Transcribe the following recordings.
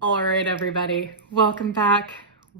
All right, everybody, welcome back.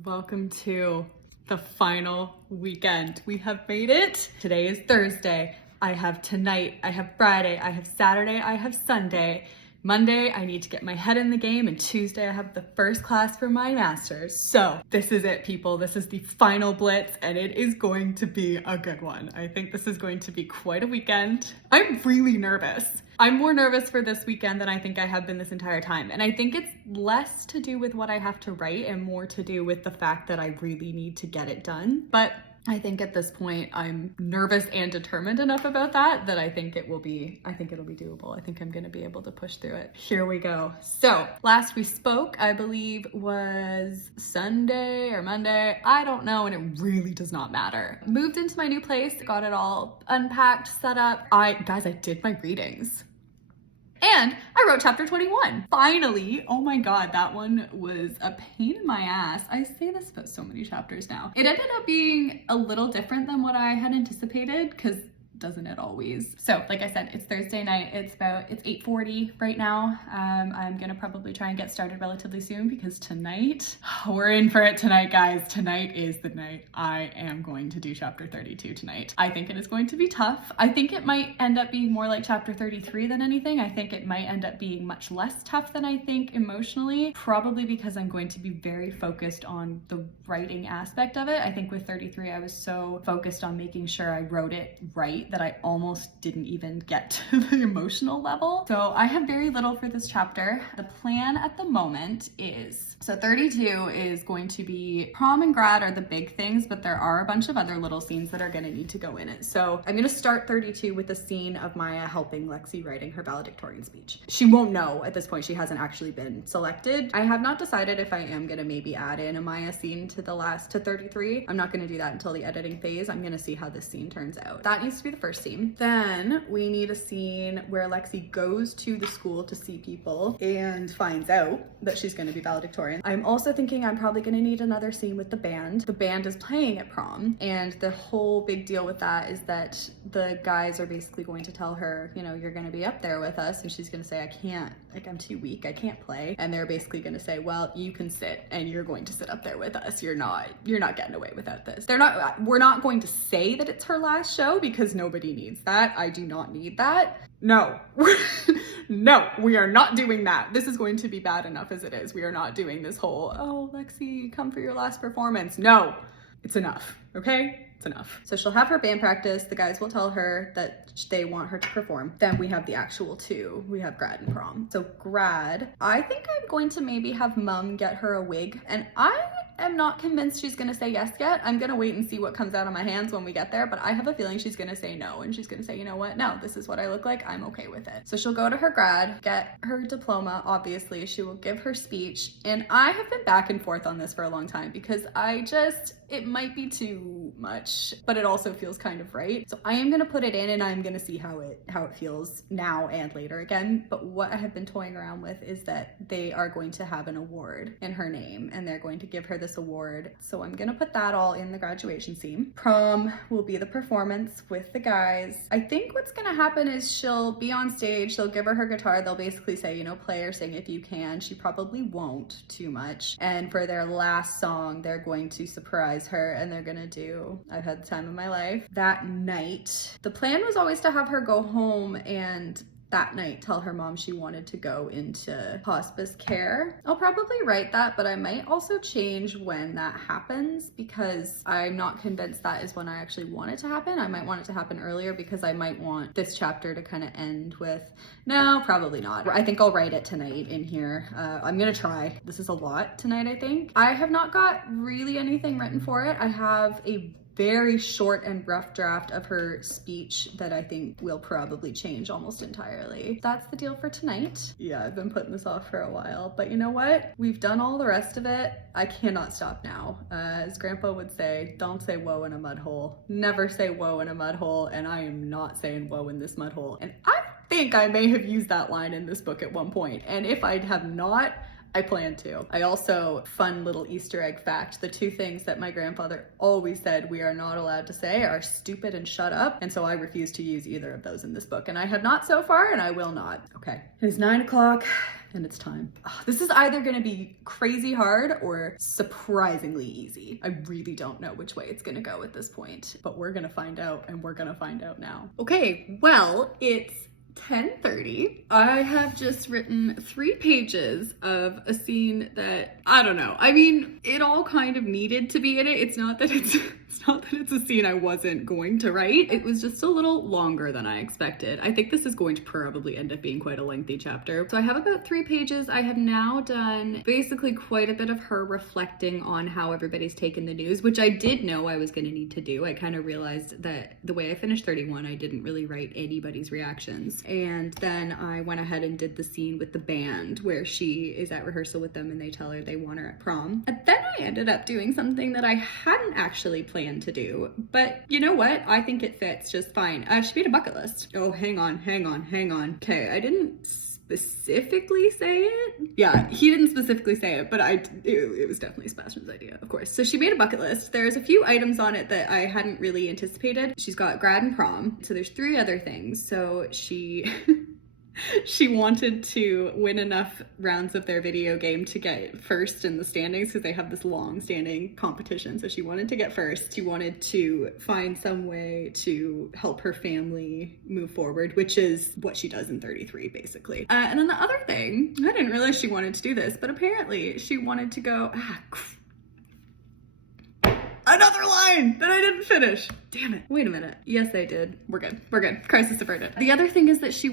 Welcome to the final weekend. We have made it. Today is Thursday. I have tonight, I have Friday, I have Saturday, I have Sunday. Monday, I need to get my head in the game, and Tuesday, I have the first class for my master's. So this is it, people. This is the final blitz, and it is going to be a good one. I think this is going to be quite a weekend. I'm really nervous. I'm more nervous for this weekend than I think I have been this entire time. And I think it's less to do with what I have to write and more to do with the fact that I really need to get it done. But I think at this point, I'm nervous and determined enough about that I think it'll be doable. I think I'm gonna be able to push through it. Here we go. So last we spoke, I believe was Sunday or Monday. I don't know, and it really does not matter. Moved into my new place, got it all unpacked, set up. I did my readings. And I wrote chapter 21. Finally, oh my God, that one was a pain in my ass. I say this about so many chapters now. It ended up being a little different than what I had anticipated, because doesn't it always? So like I said, it's Thursday night. It's 8:40 right now. I'm gonna probably try and get started relatively soon because tonight, we're in for it tonight, guys. Tonight is the night I am going to do chapter 32 tonight. I think it is going to be tough. I think it might end up being more like chapter 33 than anything. I think it might end up being much less tough than I think emotionally, probably because I'm going to be very focused on the writing aspect of it. I think with 33, I was so focused on making sure I wrote it right that I almost didn't even get to the emotional level. So I have very little for this chapter. The plan at the moment is, so 32 is going to be prom and grad are the big things, but there are a bunch of other little scenes that are gonna need to go in it. So I'm gonna start 32 with a scene of Maya helping Lexi writing her valedictorian speech. She won't know at this point, she hasn't actually been selected. I have not decided if I am gonna maybe add in a Maya scene to 33. I'm not gonna do that until the editing phase. I'm gonna see how this scene turns out. That needs to be the first scene. Then we need a scene where Lexi goes to the school to see people and finds out that she's going to be valedictorian. I'm also thinking I'm probably going to need another scene with the band. The band is playing at prom, and the whole big deal with that is that the guys are basically going to tell her, you know, you're going to be up there with us, and she's going to say, I can't, like, I'm too weak, I can't play. And they're basically going to say, well, you can sit, and you're going to sit up there with us. You're not getting away without this. We're not going to say that it's her last show because nobody needs that. I do not need that. No, no, we are not doing that. This is going to be bad enough as it is. We are not doing this whole, oh, Lexi, come for your last performance. No, it's enough, okay? It's enough. So she'll have her band practice. The guys will tell her that they want her to perform. Then we have the actual two. We have grad and prom. So grad, I think I'm going to maybe have Mum get her a wig, and I am not convinced she's gonna say yes yet. I'm gonna wait and see what comes out of my hands when we get there, but I have a feeling she's gonna say no, and she's gonna say, you know what, no, this is what I look like, I'm okay with it. So she'll go to her grad, get her diploma, obviously, she will give her speech, and I have been back and forth on this for a long time because it might be too much, but it also feels kind of right. So I am gonna put it in, and I'm gonna see how it feels now and later again. But what I have been toying around with is that they are going to have an award in her name, and they're going to give her this award. So I'm gonna put that all in the graduation scene. Prom will be the performance with the guys. I think what's gonna happen is she'll be on stage, they'll give her her guitar, they'll basically say, you know, play or sing if you can. She probably won't too much. And for their last song, they're going to surprise her, and they're gonna do I've Had the Time of My Life. That night, the plan was always to have her go home and that night tell her mom she wanted to go into hospice care. I'll probably write that, but I might also change when that happens because I'm not convinced that is when I actually want it to happen. I might want it to happen earlier because I might want this chapter to kind of end with, no, probably not. I think I'll write it tonight in here. I'm gonna try. This is a lot tonight, I think. I have not got really anything written for it. I have a very short and rough draft of her speech that I think will probably change almost entirely. That's the deal for tonight. Yeah, I've been putting this off for a while, but you know what? We've done all the rest of it. I cannot stop now. As Grandpa would say, don't say whoa in a mud hole. Never say whoa in a mud hole, and I am not saying whoa in this mud hole. And I think I may have used that line in this book at one point, and if I have not, I plan to. I also, fun little Easter egg fact, the two things that my grandfather always said we are not allowed to say are stupid and shut up. And so I refuse to use either of those in this book. And I have not so far, and I will not. Okay, it's 9 o'clock. And it's time. This is either gonna be crazy hard or surprisingly easy. I really don't know which way it's gonna go at this point, but we're gonna find out, and we're gonna find out now. Okay, well, it's 10:30. I have just written 3 pages of a scene that, I don't know. I mean, it all kind of needed to be in it. It's not that it's a scene I wasn't going to write. It was just a little longer than I expected. I think this is going to probably end up being quite a lengthy chapter. So I have about 3 pages. I have now done basically quite a bit of her reflecting on how everybody's taken the news, which I did know I was gonna need to do. I kind of realized that the way I finished 31, I didn't really write anybody's reactions. And then I went ahead and did the scene with the band where she is at rehearsal with them and they tell her they want her at prom. And then I ended up doing something that I hadn't actually planned to do, but you know what? I think it fits just fine. She made a bucket list. Oh, hang on. Okay, I didn't specifically say it. Yeah, he didn't specifically say it, but it was definitely Sebastian's idea, of course. So she made a bucket list. There's a few items on it that I hadn't really anticipated. She's got grad and prom. So there's 3 other things. So she she wanted to win enough rounds of their video game to get first in the standings because they have this long standing competition. So she wanted to get first. She wanted to find some way to help her family move forward, which is what she does in 33 basically. And then the other thing, I didn't realize she wanted to do this, but apparently she wanted to go, another line that I didn't finish. Damn it. Wait a minute. Yes, I did. We're good. Crisis averted. The other thing is that she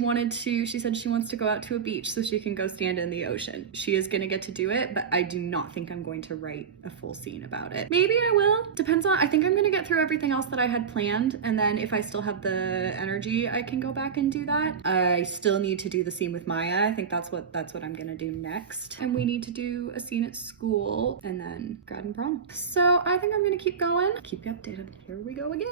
said she wants to go out to a beach so she can go stand in the ocean. She is gonna get to do it, but I do not think I'm going to write a full scene about it. Maybe I will. Depends on, I think I'm gonna get through everything else that I had planned, and then if I still have the energy, I can go back and do that. I still need to do the scene with Maya. I think that's what I'm gonna do next. And we need to do a scene at school and then grad and prom. So I think I'm gonna keep going. Keep you updated. Here we go again.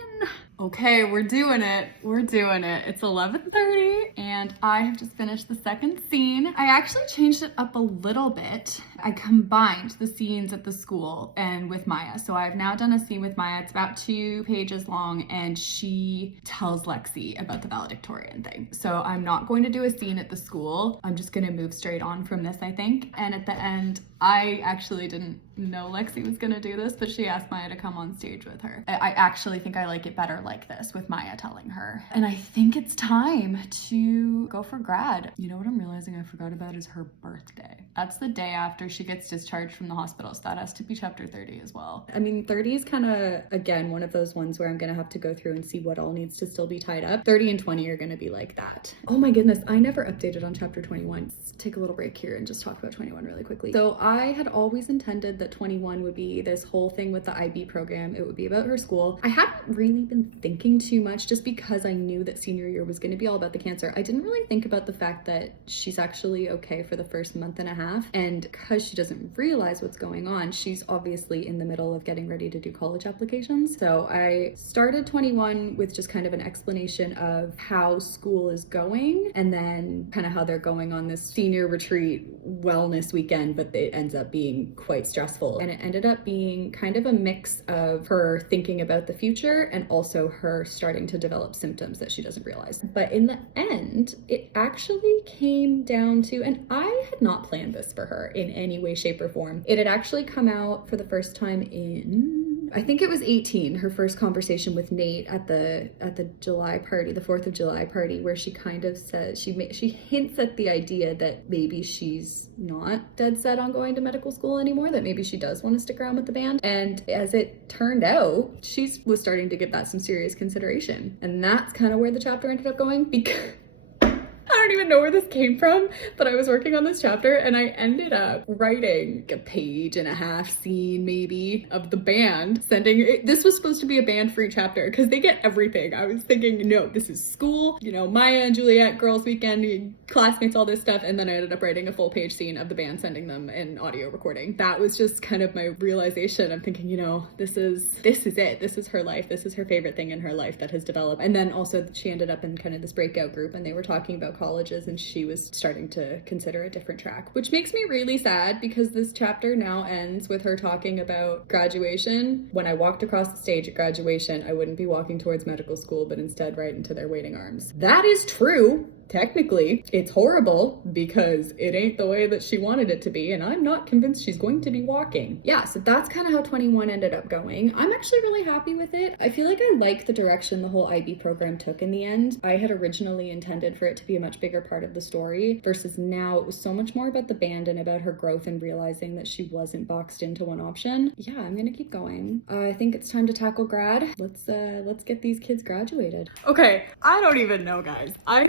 Okay, we're doing it. It's 11:30 and I have just finished the second scene. I actually changed it up a little bit. I combined the scenes at the school and with Maya. So I've now done a scene with Maya. It's about 2 pages long and she tells Lexi about the valedictorian thing. So I'm not going to do a scene at the school. I'm just gonna move straight on from this, I think. And at the end, I actually didn't know Lexi was gonna do this, but she asked Maya to come on stage with her. I actually think I like it better like this, with Maya telling her. And I think it's time to go for grad. You know what I'm realizing I forgot about is her birthday. That's the day after she gets discharged from the hospital, so that has to be chapter 30 as well. I mean, 30 is kind of, again, one of those ones where I'm gonna have to go through and see what all needs to still be tied up. 30 and 20 are gonna be like that. Oh my goodness, I never updated on chapter 21. Let's take a little break here and just talk about 21 really quickly. So I had always intended that 21 would be this whole thing with the IB program. It would be about her school. I hadn't really been thinking too much just because I knew that senior year was going to be all about the cancer. I didn't really think about the fact that she's actually okay for the first month and a half, and because she doesn't realize what's going on, she's obviously in the middle of getting ready to do college applications. So I started 21 with just kind of an explanation of how school is going and then kind of how they're going on this senior retreat wellness weekend, but it ends up being quite stressful. And it ended up being kind of a mix of her thinking about the future and also her starting to develop symptoms that she doesn't realize. But in the end, it actually came down to, and I had not planned this for her in any way, shape, or form. It had actually come out for the first time in, I think it was 18, her first conversation with Nate at the July party, the 4th of July party, where she kind of says, she hints at the idea that maybe she's not dead set on going to medical school anymore, that maybe she does want to stick around with the band. And as it turned out, she was starting to give that some serious consideration. And that's kind of where the chapter ended up going, because I don't even know where this came from, but I was working on this chapter and I ended up writing a 1.5-page scene maybe of the band this was supposed to be a band-free chapter because they get everything. I was thinking, no, this is school, you know, Maya and Juliet, girls weekend, classmates, all this stuff, and then I ended up writing a full page scene of the band sending them an audio recording. That was just kind of my realization. I'm thinking, you know, this is it. This is her life. This is her favorite thing in her life that has developed. And then also she ended up in kind of this breakout group, and they were talking about colleges, and she was starting to consider a different track, which makes me really sad because this chapter now ends with her talking about graduation. When I walked across the stage at graduation, I wouldn't be walking towards medical school, but instead right into their waiting arms. That is true. Technically, it's horrible because it ain't the way that she wanted it to be, and I'm not convinced she's going to be walking. Yeah, so that's kind of how 21 ended up going. I'm actually really happy with it. I feel like I like the direction the whole IB program took in the end. I had originally intended for it to be a much bigger part of the story, versus now it was so much more about the band and about her growth and realizing that she wasn't boxed into one option. Yeah, I'm gonna keep going. I think it's time to tackle grad. Let's get these kids graduated. Okay, I don't even know, guys. I'm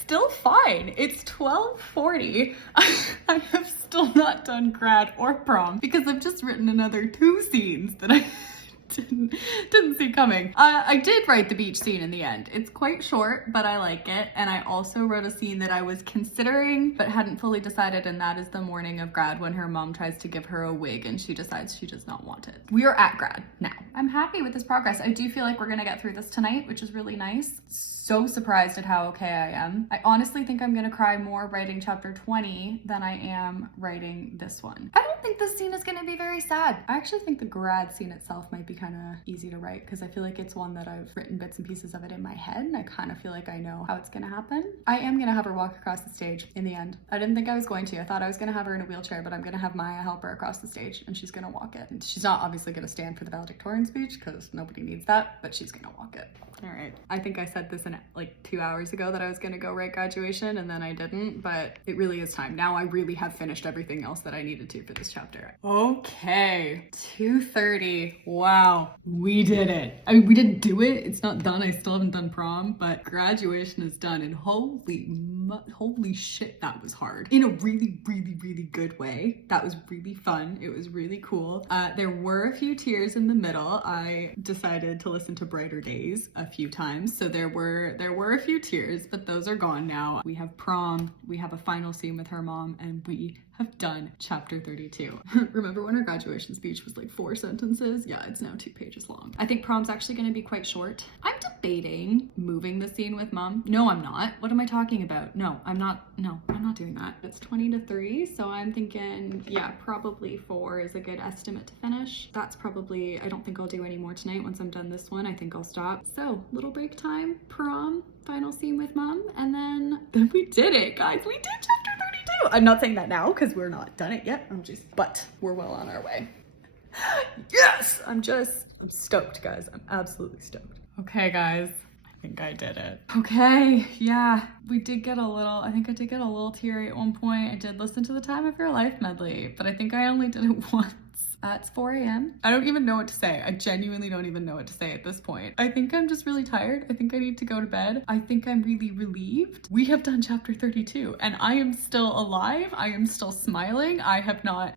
still fine. It's 12:40. I have still not done grad or prom because I've just written another 2 scenes that I didn't see coming. I did write the beach scene in the end. It's quite short, but I like it. And I also wrote a scene that I was considering but hadn't fully decided, and that is the morning of grad when her mom tries to give her a wig and she decides she does not want it. We are at grad now. I'm happy with this progress. I do feel like we're gonna get through this tonight, which is really nice. So surprised at how okay I am. I honestly think I'm gonna cry more writing chapter 20 than I am writing this one. I don't think this scene is gonna be very sad. I actually think the grad scene itself might be kind of easy to write because I feel like it's one that I've written bits and pieces of it in my head, and I kind of feel like I know how it's gonna happen. I am gonna have her walk across the stage in the end. I didn't think I was going to. I thought I was gonna have her in a wheelchair, but I'm gonna have Maya help her across the stage and she's gonna walk it. And she's not obviously gonna stand for the valedictorian speech because nobody needs that, but she's gonna walk it. All right. I think I said this in like 2 hours ago that I was gonna go write graduation, and then I didn't, but it really is time. Now I really have finished everything else that I needed to for this chapter. Okay, 2:30. Wow, we did it. I mean, we didn't do it. It's not done. I still haven't done prom, but graduation is done, and holy shit, that was hard. In a really, really, really good way. That was really fun. It was really cool. There were a few tears in the middle. I decided to listen to Brighter Days a few times, so there were a few tears, but those are gone now. We have prom, we have a final scene with her mom, and we have done chapter 32. Remember when our graduation speech was like 4 sentences? Yeah, it's now 2 pages long. I think prom's actually gonna be quite short. I'm debating moving the scene with mom. No, I'm not. What am I talking about? No, I'm not doing that. It's 20 to 3, so I'm thinking, yeah, probably 4 is a good estimate to finish. That's probably, I don't think I'll do any more tonight. Once I'm done this one, I think I'll stop. So, little break time, prom, final scene with mom, and then we did it, guys. We did chapter 32. I'm not saying that now because we're not done it yet. But we're well on our way. Yes! I'm stoked, guys. I'm absolutely stoked. Okay, guys. I think I did it. Okay, yeah, we did get a little, I think I did get a little teary at one point. I did listen to the Time of Your Life medley, but I think I only did it once. It's 4 a.m. I don't even know what to say. I genuinely don't even know what to say at this point. I think I'm just really tired. I think I need to go to bed. I think I'm really relieved. We have done chapter 32 and I am still alive. I am still smiling.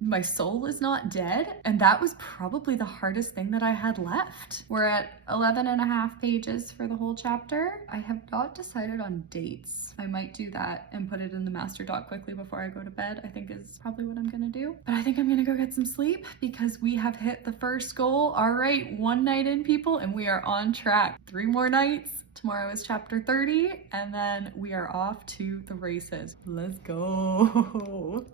My soul is not dead. And that was probably the hardest thing that I had left. We're at 11 and a half pages for the whole chapter. I have not decided on dates. I might do that and put it in the master doc quickly before I go to bed, I think is probably what I'm gonna do. But I think I'm gonna go get some sleep because we have hit the first goal. All right, 1 night in, people, and we are on track. 3 more nights. Tomorrow is chapter 30, and then we are off to the races. Let's go.